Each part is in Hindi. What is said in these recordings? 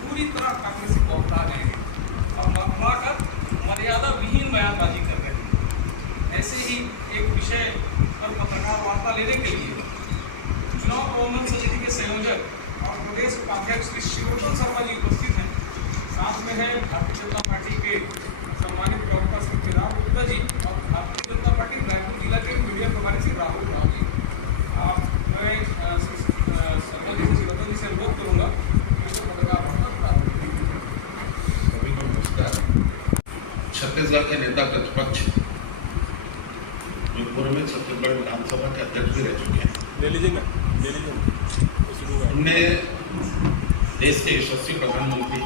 पूरी तरह कांग्रेसी को अपना गए हैं और अपनाकर मर्यादा विहीन बयानबाजी कर रहे हैं। ऐसे ही एक विषय पर पत्रकार वार्ता लेने के लिए चुनाव प्रबंधन समिति के संयोजक और प्रदेश उपाध्यक्ष श्री शिवरतन शर्मा जी उपस्थित हैं। साथ में है भारतीय जनता पार्टी के सम्मानित प्रवक्ता श्री केदार गुप्ता जी और भारतीय जनता पार्टी रायपुर जिला के मीडिया प्रभारी श्री राहुल राव जी। मैं शर्मा जी से शिवरतन जी से अनुरोध करूँगा कि पत्रकार वार्ता सभी को नमस्कार। छत्तीसगढ़ के नेता प्रतिपक्ष जो पूर्व में छत्तीसगढ़ विधानसभा के अध्यक्ष भी रह चुके हैं, उनने देश के यशस्वी प्रधानमंत्री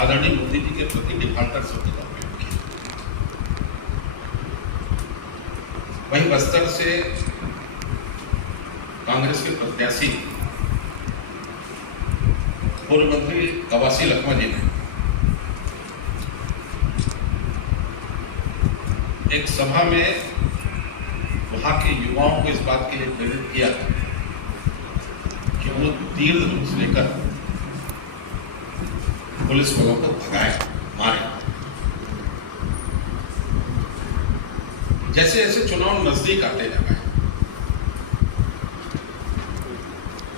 आदरणीय मोदी जी के प्रति डिफाल्टर शब्द का प्रयोग किया। वहीं बस्तर से कांग्रेस के प्रत्याशी पूर्व मंत्री कवासी लखमा जी ने एक सभा में वहां के युवाओं को इस बात के लिए प्रेरित किया कि वो तीर धनुष लेकर पुलिस वालों को भगाए, मारे। जैसे जैसे चुनाव नजदीक आते जा रहे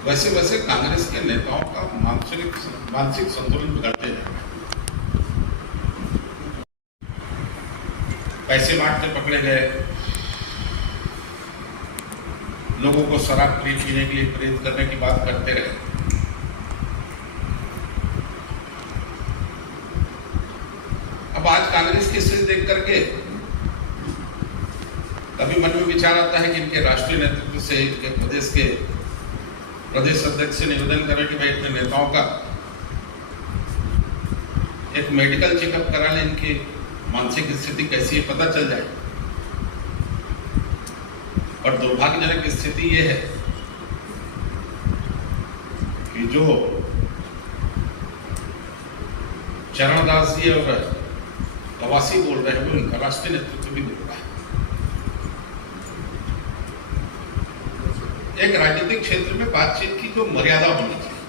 वैसे वैसे कांग्रेस के नेताओं का मानसिक संतुलन बिगड़ते जा रहा है। पैसे बांटते पकड़े गए, लोगों को शराब पीने के लिए प्रेरित करने की बात करते रहे। अब आज कांग्रेस की स्थिति देख करके कभी मन में विचार आता है कि इनके राष्ट्रीय नेतृत्व से, इनके प्रदेश अध्यक्ष से निवेदन करें कि भाई इतने नेताओं का एक मेडिकल चेकअप करा लें, इनकी मानसिक स्थिति कैसी है पता चल जाए। और दुर्भाग्यजनक स्थिति यह है कि जो चरणदास जी और कवासी बोल रहे हैं वो उनका राष्ट्रीय नेतृत्व भी बोल रहा है। एक राजनीतिक क्षेत्र में बातचीत की जो मर्यादा होनी चाहिए,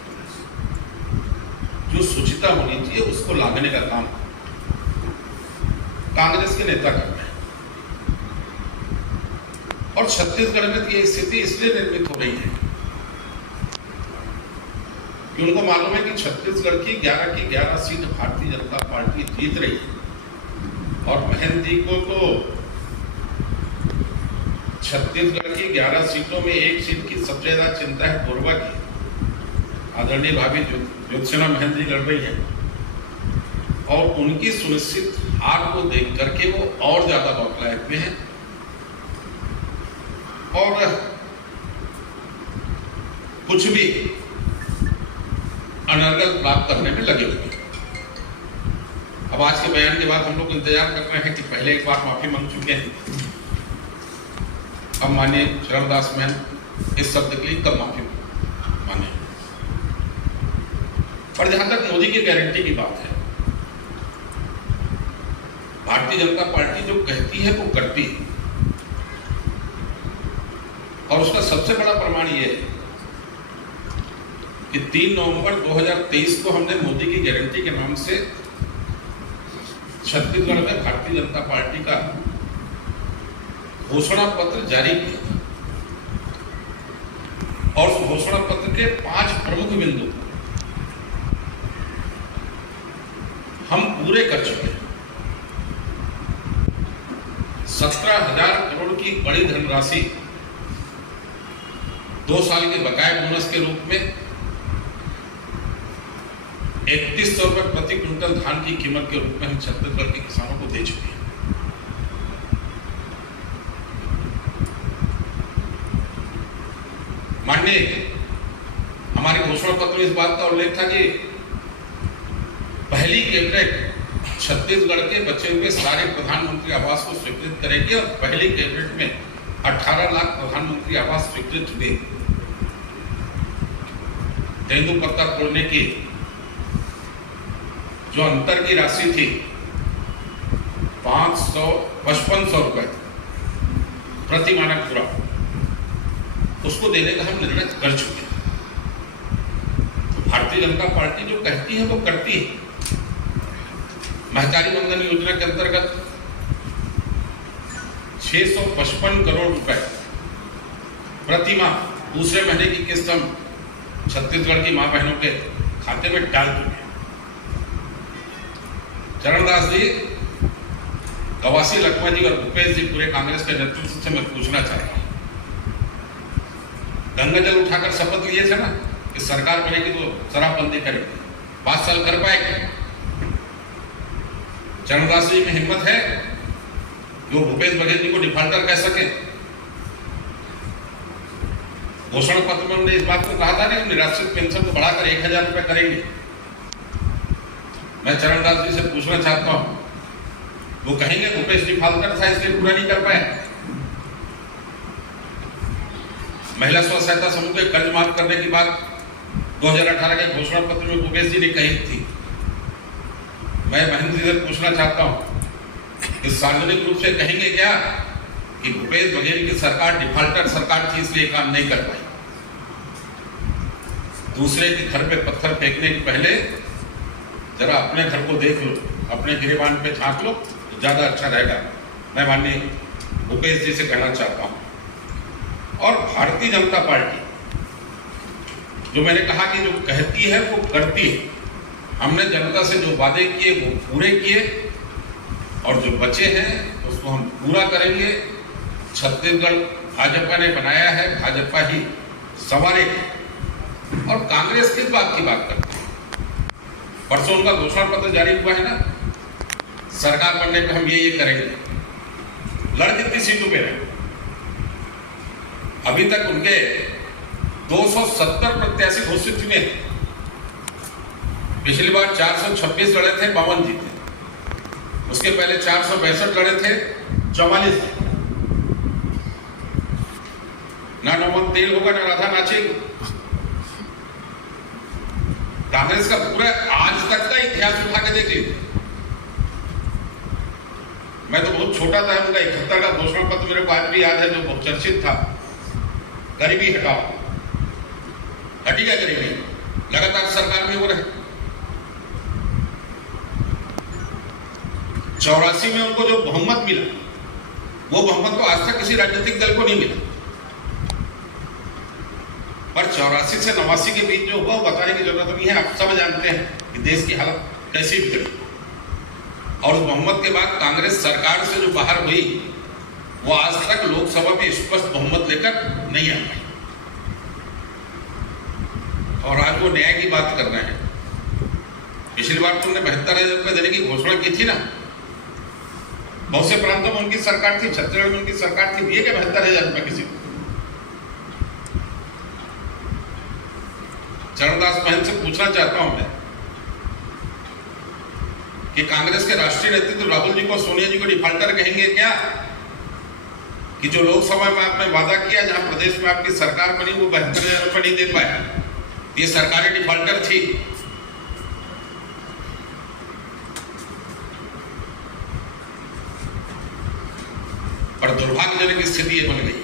जो शुचिता होनी चाहिए, उसको लांघने का काम कांग्रेस के नेता कर रहे हैं। और छत्तीसगढ़ में ये स्थिति इसलिए निर्मित हो रही है कि उनको मालूम है कि छत्तीसगढ़ की 11 की 11 सीट भारतीय जनता पार्टी जीत रही है और महंती को तो छत्तीसगढ़ की 11 सीटों में एक सीट की सबसे ज्यादा चिंता है कोरबा की। आदरणीय भाभी ज्योत्सना महंती लड़ रही है और उनकी सुनिश्चित हार को देख करके वो और ज्यादा बौखलाहट में है और कुछ भी अनर्गल प्राप्त करने में लगे हुए। अब आज के बयान के बाद हम लोग इंतजार कर रहे हैं कि पहले एक बार माफी मांग चुके हैं, अब माने चरणदास महन इस शब्द के लिए कब माफी माने। पर जहां तक मोदी की गारंटी की बात है, भारतीय जनता पार्टी जो कहती है वो करती है और उसका सबसे बड़ा प्रमाण ये है कि 3 नवंबर 2023 को हमने मोदी की गारंटी के नाम से छत्तीसगढ़ में भारतीय जनता पार्टी का घोषणा पत्र जारी किया था और उस घोषणा पत्र के 5 प्रमुख बिंदु हम पूरे कर चुके हैं। 17,000 करोड़ की बड़ी धनराशि 2 साल के बकाया बोनस के रूप में 3100 रुपए प्रति क्विंटल धान की कीमत के रूप में हम छत्तीसगढ़ के किसानों को दे चुके हैं। माननीय हमारे घोषणा पत्र में इस बात का उल्लेख था कि पहली कैबिनेट छत्तीसगढ़ के बचे हुए सारे प्रधानमंत्री आवास को स्वीकृत करेगी और पहली कैबिनेट में 18 लाख प्रधानमंत्री आवास स्वीकृत हुए। तेंदुपत्ता तोड़ने की जो अंतर की राशि थी 5500 रुपए प्रति मानक पूरा, उसको देने का हम निर्णय कर चुके हैं। तो भारतीय भारतीय जनता पार्टी जो कहती है वो करती है। महतारी वंदन योजना के अंतर्गत 655 करोड़ रुपए प्रति माह दूसरे महीने की किस्त हम छत्तीसगढ़ की मां बहनों के खाते में डाल चुके हैं। चरणदास जी, कवासी लखमा जी और भूपेश जी, पूरे कांग्रेस के नेतृत्व से मैं पूछना चाहता हूं, गंगा जल उठाकर शपथ लिए थे ना कि सरकार बनेगी तो शराबबंदी करेगी, 5 साल कर पाएंगे? चरणदास जी में हिम्मत है जो भूपेश बघेल जी को डिफॉल्टर कह सके? घोषणा पत्र में उन्होंने इस बात को कहा था ना, निराश्रित पेंशन को बढ़ाकर 1000 रुपए करेंगे। मैं चरणदास जी से पूछना चाहता हूं, वो कहेंगे भूपेश डिफॉल्टर था इसलिए पूरा नहीं कर पाए? महिला स्व सहायता समूह के कर्ज माफ करने की बात 2018 के घोषणा पत्र में भूपेश जी ने कही थी। मैं महेंद्र जी से पूछना चाहता हूं कि सार्वजनिक रूप से कहेंगे क्या कि भूपेश बघेल की सरकार डिफॉल्टर सरकार थी इसलिए काम नहीं कर पाई? दूसरे के घर पे पत्थर फेंकने के पहले जरा अपने घर को देख लो, अपने गिरेबान पे झांक लो तो ज्यादा अच्छा रहेगा। मैं माननीय भूपेश जी से कहना चाहता हूं। और भारतीय जनता पार्टी जो मैंने कहा कि जो कहती है वो करती है। हमने जनता से जो वादे किए वो पूरे किए और जो बचे हैं उसको हम पूरा करेंगे। छत्तीसगढ़ भाजपा ने बनाया है, भाजपा ही संवारेगी। और कांग्रेस किस बात की बात करती है? परसों उनका घोषणा पत्र जारी हुआ है ना, सरकार बनने पे हम ये करेंगे। लड़ कितनी सीटों पे रहे? अभी तक उनके 270 प्रत्याशी घोषित हुए। पिछली बार 426 लड़े थे, 52 जीते। उसके पहले 462 लड़े थे, 44 जीते। ना नमक तेल होगा ना राधा नाचेगी। कांग्रेस का पूरा आज तक का इतिहास उठा के देख लीजिए। मैं तो बहुत छोटा था, उनका 71 का घोषणा पत्र मेरे को आज भी याद है, जो बहुत चर्चित था, गरीबी हटाओ। हटी क्या गरीबी? लगातार सरकार में वो रहे। 84 में उनको जो बहुमत मिला वो बहुमत तो आज तक किसी राजनीतिक दल को नहीं मिला। पर 84 से 89 के बीच जो हुआ बताने की जरूरत नहीं है। आप सब जानते हैं कि देश की हालत कैसी बिगड़ी। और उस बहुमत के बाद कांग्रेस सरकार से जो बाहर हुई वो आज तक लोकसभा में स्पष्ट बहुमत लेकर नहीं आ पाई। और आज वो न्याय की बात कर रहे हैं। पिछली बार तुमने 72,000 रुपये देने की घोषणा की थी ना, बहुत से प्रांतों में उनकी सरकार थी, छत्तीसगढ़ में उनकी सरकार थी, दिए क्या 72,000 रुपये किसी को? चरणदास बहन से पूछना चाहता हूं मैं कि कांग्रेस के राष्ट्रीय नेतृत्व राहुल जी को, सोनिया जी को डिफॉल्टर कहेंगे क्या? कि जो लोकसभा में आपने वादा किया, जहां प्रदेश में आपकी सरकार बनी, वो 72,000 रुपये नहीं दे पाए, ये सरकारी डिफॉल्टर थी। और दुर्भाग्यजनक स्थिति ये बन गई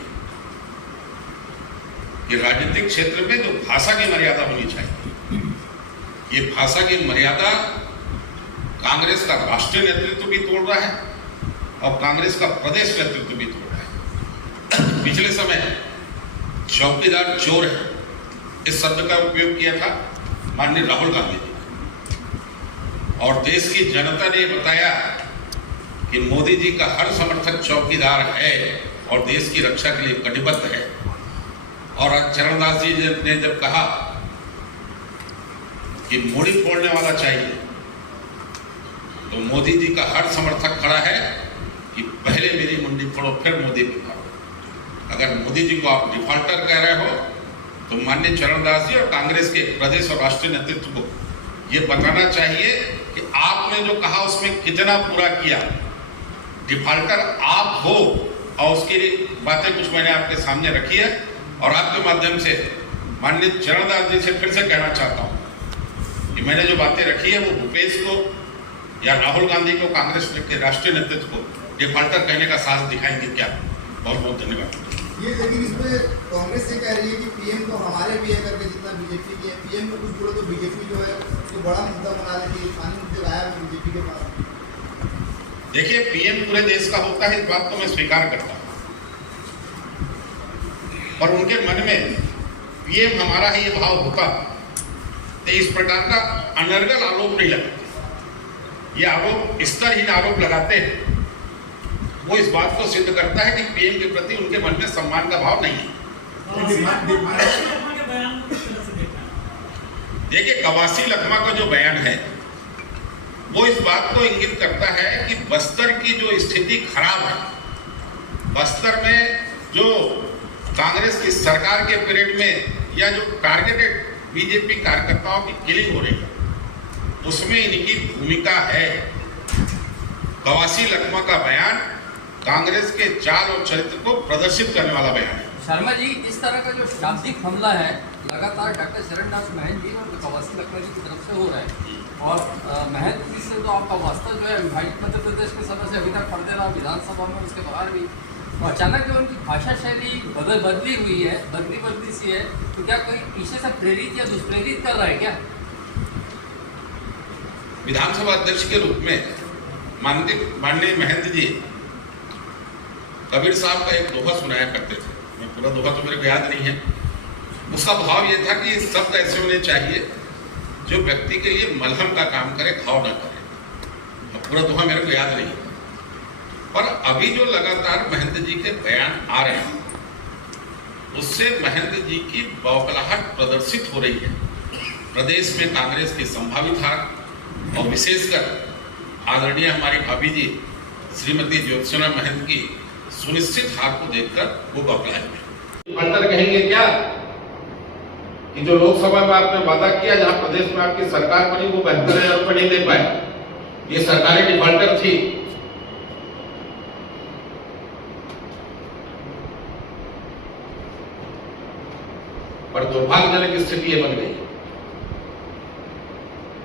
कि राजनीतिक क्षेत्र में जो भाषा की मर्यादा होनी चाहिए, ये भाषा की मर्यादा कांग्रेस का राष्ट्रीय नेतृत्व भी तोड़ रहा है और कांग्रेस का प्रदेश नेतृत्व भी तोड़ रहा है। पिछले समय चौकीदार चोर है, इस शब्द का उपयोग किया था माननीय राहुल गांधी जी। और देश की जनता ने बताया कि मोदी जी का हर समर्थक चौकीदार है और देश की रक्षा के लिए कटिबद्ध है। और आज चरणदास जी ने जब कहा कि मोदी फोड़ने वाला चाहिए, तो मोदी जी का हर समर्थक खड़ा है कि पहले मेरी मुंडी फोड़ो फिर मोदी को खाओ। अगर मोदी जी को आप डिफॉल्टर कह रहे हो तो माननीय चरणदास जी और कांग्रेस के प्रदेश और राष्ट्रीय नेतृत्व को ये बताना चाहिए कि आपने जो कहा उसमें कितना पूरा किया। डिफॉल्टर आप हो और उसकी बातें कुछ मैंने आपके सामने रखी है। और आपके माध्यम से माननीय चरणदास जी से फिर से कहना चाहता हूं कि मैंने जो बातें रखी है वो भूपेश को या राहुल गांधी को, कांग्रेस के राष्ट्रीय नेतृत्व को डिफॉल्टर कहने का साहस दिखाएंगे क्या? बहुत बहुत धन्यवाद। ये लेकिन इसमें कांग्रेस ये कह रही है कि पीएम तो हमारे भी है करके, जितना बीजेपी की है, पीएम में कुछ बोलो तो बीजेपी जो है तो बड़ा मुद्दा बना लेती है, स्थानीय मुद्दे गायब है बीजेपी के पास। देखिए, पीएम पूरे देश का होता है, इस बात को मैं स्वीकार करता हूँ, और उनके मन में पीएम हमारा है ये भाव होता तो इस प्रकार का अनर्गल आरोप नहीं लगता। ये आरोप स्तरहीन आरोप लगाते हैं, वो इस बात को सिद्ध करता है कि पीएम के प्रति उनके मन में सम्मान का भाव नहीं है। देखिए, कवासी लखमा का जो बयान है वो इस बात को इंगित करता है कि बस्तर की जो स्थिति खराब है, बस्तर में जो कांग्रेस की सरकार के पीरियड में या जो टारगेटेड बीजेपी कार्यकर्ताओं की किलिंग हो रही है, उसमें इनकी भूमिका है। कवासी लखमा का बयान कांग्रेस के चाल और चरित्र को प्रदर्शित करने वाला बयान है। शर्मा जी, इस तरह का जो शाब्दिक हमला है लगातार डॉक्टर चरणदास महंत जी और कवासी लखमा जी की तरफ से हो रहा है, और महंत जी से तो आपका वास्ता जो है विभाजित मध्य प्रदेश के समय से अभी तक पड़ते रहा, विधानसभा में, उसके बाहर भी, तो अचानक जो उनकी भाषा शैली बदली हुई है, बदली सी है, तो क्या कोई पीछे से प्रेरित या दुष्प्रेरित कर रहा है क्या? विधानसभा अध्यक्ष के रूप में माननीय महंत जी कबीर साहब का एक दोहा सुनाया करते थे, मैं पूरा दोहा तो मेरे को याद नहीं है। उसका भाव ये था कि शब्द ऐसे होने चाहिए जो व्यक्ति के लिए मलहम का काम करे, घाव ना करे। पूरा दोहा मेरे को याद नहीं, पर अभी जो लगातार महंत जी के बयान आ रहे हैं उससे महंत जी की बौखलाहट प्रदर्शित हो रही है। प्रदेश में कांग्रेस की संभावित हार और विशेषकर आदरणीय हमारी भाभी जी श्रीमती ज्योत्सना महंत की सुनिश्चित हार को देखकर वो बौखलाए हुए। डिफाल्टर कहेंगे क्या कि जो लोकसभा में आपने वादा किया, जहां प्रदेश में आपकी सरकार बनी, वो 72,000 रुपए नहीं दे पाए, ये सरकारी डिफाल्टर थी। पर दुर्भाग्यजनक स्थिति ये बन गई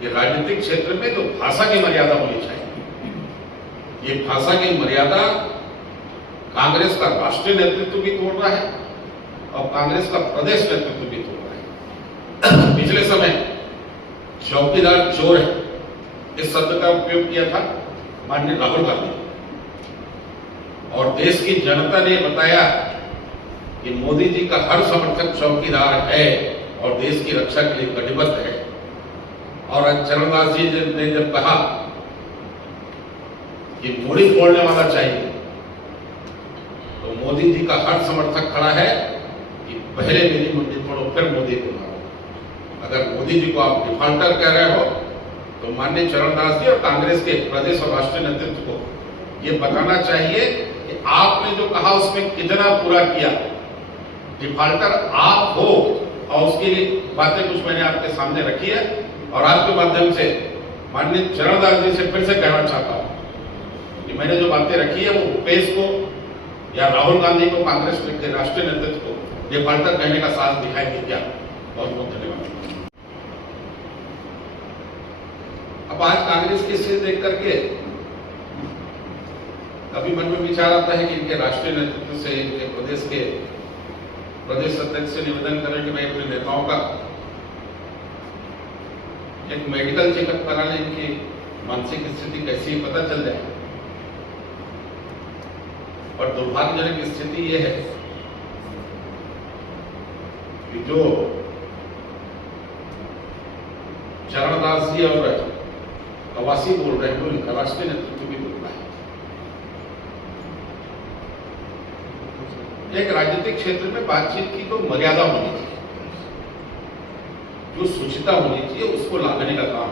ये राजनीतिक क्षेत्र में जो भाषा की मर्यादा होनी चाहिए, ये भाषा की मर्यादा कांग्रेस का राष्ट्रीय नेतृत्व भी तोड़ रहा है और कांग्रेस का प्रदेश नेतृत्व भी तोड़ रहा है। पिछले समय चौकीदार चोर है, इस शब्द का उपयोग किया था माननीय राहुल गांधी, और देश की जनता ने बताया कि मोदी जी का हर समर्थक चौकीदार है और देश की रक्षा के लिए कटिबद्ध है। और आज चरणदास जी ने जब कहा कि मूड़ी फोड़ने वाला चाहिए, तो मोदी जी का हर समर्थक खड़ा है कि पहले मेरी मुंडी फोड़ो फिर मोदी को मारो। अगर मोदी जी को आप डिफाल्टर कह रहे हो तो माननीय चरणदास जी और कांग्रेस के प्रदेश और राष्ट्रीय नेतृत्व को ये बताना चाहिए कि आपने जो कहा उसमें कितना पूरा किया। डिफाल्टर आप हो और उसकी बातें कुछ मैंने आपके सामने रखी है, और आपके माध्यम से माननीय चरणदास जी से फिर से कहना चाहता हूं कि मैंने जो बातें रखी है वो भूपेश को या राहुल गांधी को, कांग्रेस के राष्ट्रीय नेतृत्व को डिफाल्टर कहने का साथ दिखाई दिया। बहुत बहुत धन्यवाद। अब आज कांग्रेस की स्थिति देख करके कभी मन में विचार आता है कि इनके राष्ट्रीय नेतृत्व से, इनके प्रदेश अध्यक्ष से निवेदन करें कि मैं अपने नेताओं का एक मेडिकल चेकअप करा लें, इनकी मानसिक स्थिति कैसी है पता चल जाए। और दुर्भाग्यजनक स्थिति यह है कि जो चरणदास जी और कवासी बोल रहे हैं वो इनका राष्ट्रीय नेतृत्व भी बोल रहा है। एक राजनीतिक क्षेत्र में बातचीत की तो मर्यादा होनी चाहिए, जो सुचिता होनी चाहिए उसको लांघने का काम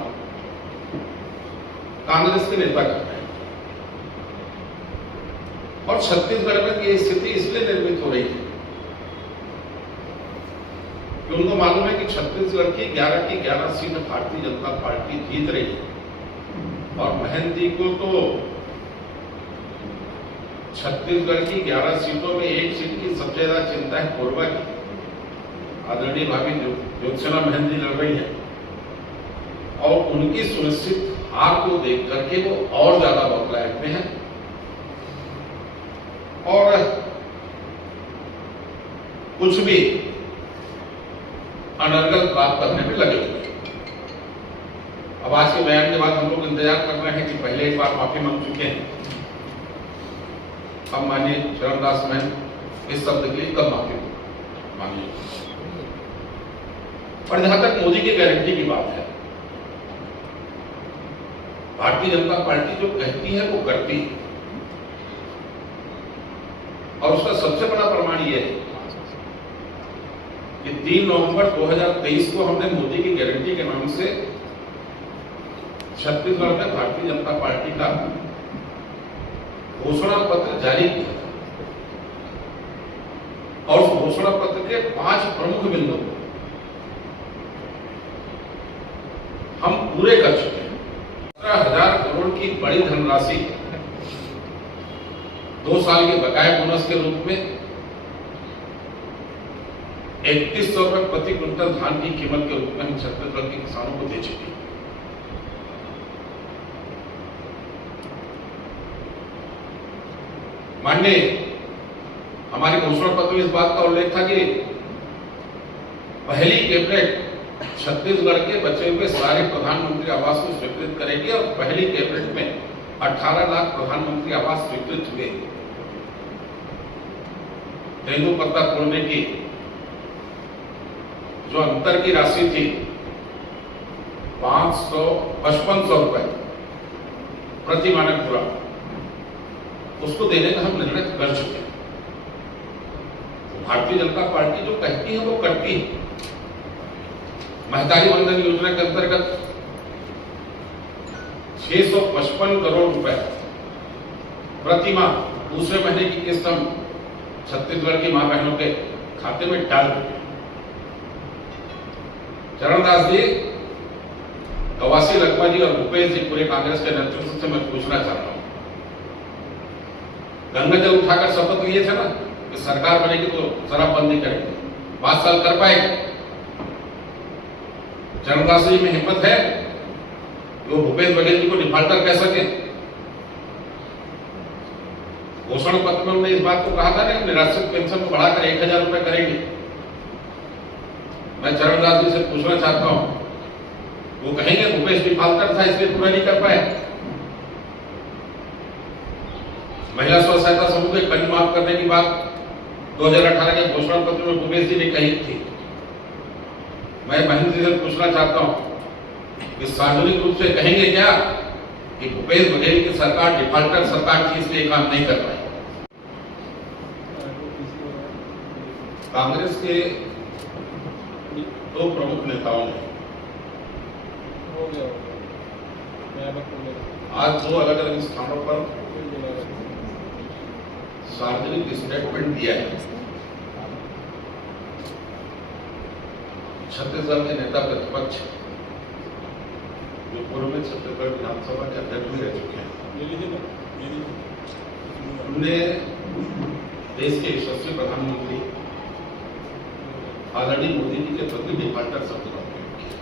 कांग्रेस के नेता करते हैं। और छत्तीसगढ़ में ये स्थिति इसलिए निर्मित हो रही है कि उनको मालूम है कि छत्तीसगढ़ की 11 की 11 सीट भारतीय जनता पार्टी जीत रही है, और महंत जी को तो छत्तीसगढ़ की 11 सीटों में एक सीट की सबसे ज्यादा चिंता है कोरबा की। आदरणीय भाभी ज्योत्सना महंत जी लड़ रही है, और उनकी सुनिश्चित हार को देख करके वो और ज्यादा बौखलाहट में है। और कुछ भी अनर्गल प्राप्त करने में लगे हुए। अब आज के बयान के बाद हम लोग इंतजार कर रहे हैं कि पहले एक बार माफी मांग चुके हैं, अब माननीय चरणदास महन इस शब्द के लिए कब माफी मांगी। और जहां तक मोदी की गारंटी की बात है, भारतीय जनता पार्टी जो कहती है वो करती है, और उसका सबसे बड़ा प्रमाण यह है कि 3 नवंबर 2023 को हमने मोदी की गारंटी के नाम से छत्तीसगढ़ में भारतीय जनता पार्टी का घोषणा पत्र जारी किया और उस घोषणा पत्र के 5 प्रमुख बिंदु हम पूरे कर चुके हैं। 17,000 करोड़ की बड़ी धनराशि 2 साल के बकाया बोनस के रूप में 3100 रुपए प्रति क्विंटल धान की कीमत के रूप में हम छत्तीसगढ़ के किसानों को दे चुके हैं। माननीय हमारे घोषणा पत्र में इस बात का उल्लेख था कि पहली कैबिनेट छत्तीसगढ़ के बचे हुए सारे प्रधानमंत्री आवास को स्वीकृत करेगी और पहली कैबिनेट में 18 लाख प्रधानमंत्री आवास स्वीकृत हुए। तेंदुपत्ता तोड़ने की जो अंतर की राशि थी 555 रुपए प्रति मानक पूरा, उसको देने का हम निर्णय कर चुके हैं। तो भारतीय जनता पार्टी जो कहती है वो करती है। महतारी वंदन योजना के अंतर्गत 655 करोड़ रुपए प्रति माह दूसरे महीने की किस्त हम छत्तीसगढ़ की मां बहनों के खाते में डाल चुके हैं। चरणदास जी, कवासी लखमा जी और भूपेश जी पूरे कांग्रेस के नेतृत्व से मैं पूछना चाहता हूं, गंगा जल उठाकर शपथ लिए थे ना कि सरकार बनेगी तो शराबबंदी करेंगे, 5 साल कर पाएंगे? चरणदास जी में हिम्मत है वो भूपेश बघेल जी को डिफाल्टर कह सके? घोषणा पत्र में हमने इस बात को कहा था ना, निराश्रित पेंशन को बढ़ाकर 1,000 रुपए करेंगे। मैं चरणदास जी से पूछना चाहता हूं, वो कहेंगे भूपेश डिफाल्टर था इसलिए पूरा नहीं कर पाए? महिला स्व सहायता समूह के कर्ज माफ करने की बात 2018 के घोषणा पत्र में भूपेश जी ने कही थी। मैं महेंद्र जी से पूछना चाहता हूं कि सार्वजनिक रूप से कहेंगे क्या कि भूपेश बघेल की सरकार डिफाल्टर सरकार थी इसलिए काम नहीं कर पाई? कांग्रेस के 2 प्रमुख नेताओं ने आज 2 अलग अलग स्थानों पर सार्वजनिक स्टेटमेंट दिया है। छत्तीसगढ़ के नेता प्रतिपक्ष जो पूर्व में छत्तीसगढ़ विधानसभा के अध्यक्ष भी रह चुके हैं, उन्होंने देश के यशस्वी प्रधानमंत्री आदरणीय मोदी जी के प्रति डिफाल्टर शब्द का उपयोग किया।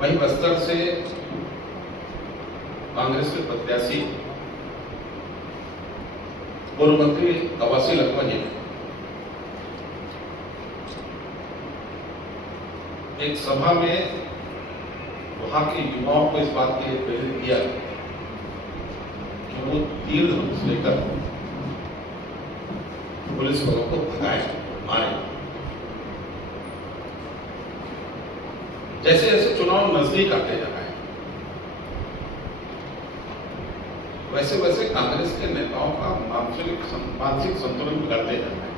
वहीं बस्तर से कांग्रेस के प्रत्याशी पूर्व मंत्री कवासी लखमा जी ने एक सभा में वहां के युवाओं को इस बात के लिए प्रेरित किया कि वो तीर धनुष लेकर पुलिस वालों को भगाए, मारे। जैसे जैसे चुनाव नजदीक आते जा रहे हैं, वैसे वैसे कांग्रेस के नेताओं का मानसिक संतुलन बिगड़ते जा रहा है।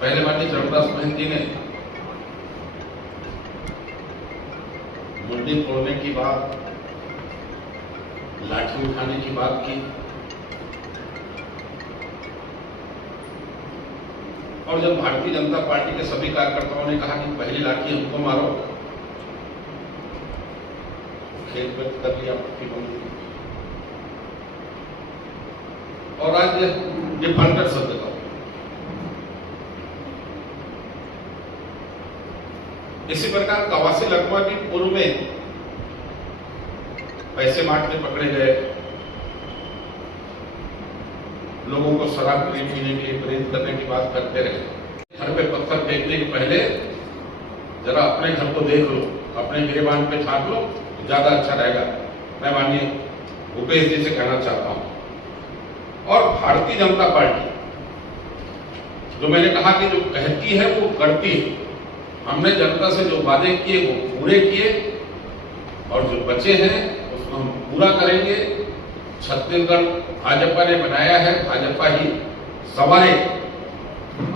पहले माननीय चरणदास महन जी ने मुंडी तोड़ने की बात, लाठी उठाने की बात की, और जब भारतीय जनता पार्टी के सभी कार्यकर्ताओं ने कहा कि पहली लाठी हमको मारो, खेत व्यक्त कर लिया मुख्यमंत्री, और आज डिफाल्टर शब्द का इसी प्रकार कवासी लखमा भी पूर्व में पैसे मांगते पकड़े गए, लोगों को शराब पीने के लिए प्रेरित करने की बात करते रहे। घर पे पत्थर फेंकने के पहले जरा अपने घर को देख लो, अपने गिरेबान पे छाप लो, ज्यादा अच्छा रहेगा। मैं माननीय भूपेश जी से कहना चाहता हूं। और भारतीय जनता पार्टी, जो मैंने कहा कि जो कहती है वो करती है। हमने जनता से जो वादे किए वो पूरे किए, और जो बचे हैं उसको हम पूरा करेंगे। छत्तीसगढ़ भाजपा ने बनाया है, भाजपा ही संवारे।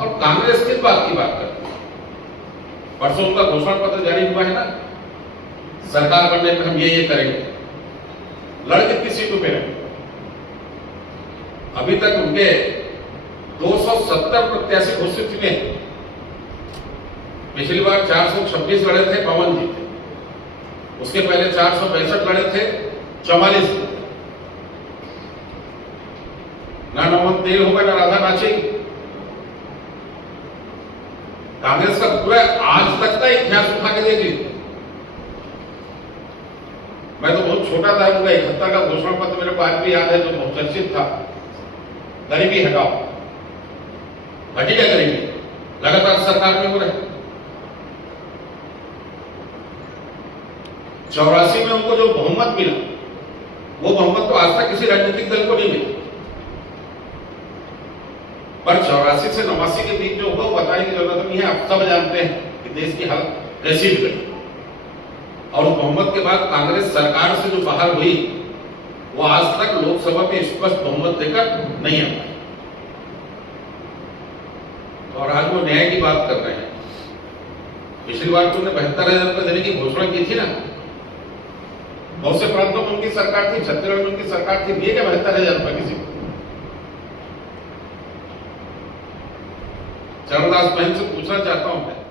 और कांग्रेस किस बात की बात करती है? परसों उनका घोषणा पत्र जारी हुआ है ना, सरकार बनने पर हम ये करेंगे। लड़ कितनी सीटों पे रहे? अभी तक उनके 270 प्रत्याशी घोषित हुए हैं। पिछली बार 426 लड़े थे, 52 जीते। उसके पहले 465 लड़े थे, 44 जीते। ना नमन तेल होगा, ना राधा नाचेगी। कांग्रेस का पूरा आज तक का इतिहास उठा के देख लीजिए। मैं तो बहुत छोटा था, उनका 71 का घोषणा पत्र मेरे को आज भी याद है, जो बहुत चर्चित था। गरीबी हटाओ, हटी क्या करेंगे? लगातार सरकार में हो रहे। 84 में उनको जो बहुमत मिला, वो बहुमत तो आज तक किसी राजनीतिक दल को नहीं मिला। पर 84 से 89 के बीच जो हुआ बताने की जरूरत नहीं है। आप सब जानते हैं कि देश की हालत कैसी हो गई। और बहुमत के बाद कांग्रेस सरकार से जो बाहर हुई, वो आज तक लोकसभा में स्पष्ट बहुमत देकर नहीं आ पाई। और आज वो न्याय की बात कर रहे हैं। पिछली बार तो उन्होंने 72,000 रुपये देने की घोषणा की थी ना। बहुत से प्रांतों में उनकी सरकार थी, छत्तीसगढ़ में उनकी सरकार थी, दिए क्या 72,000 रुपये किसी को? चरणदास बहन से पूछना चाहता हूं मैं,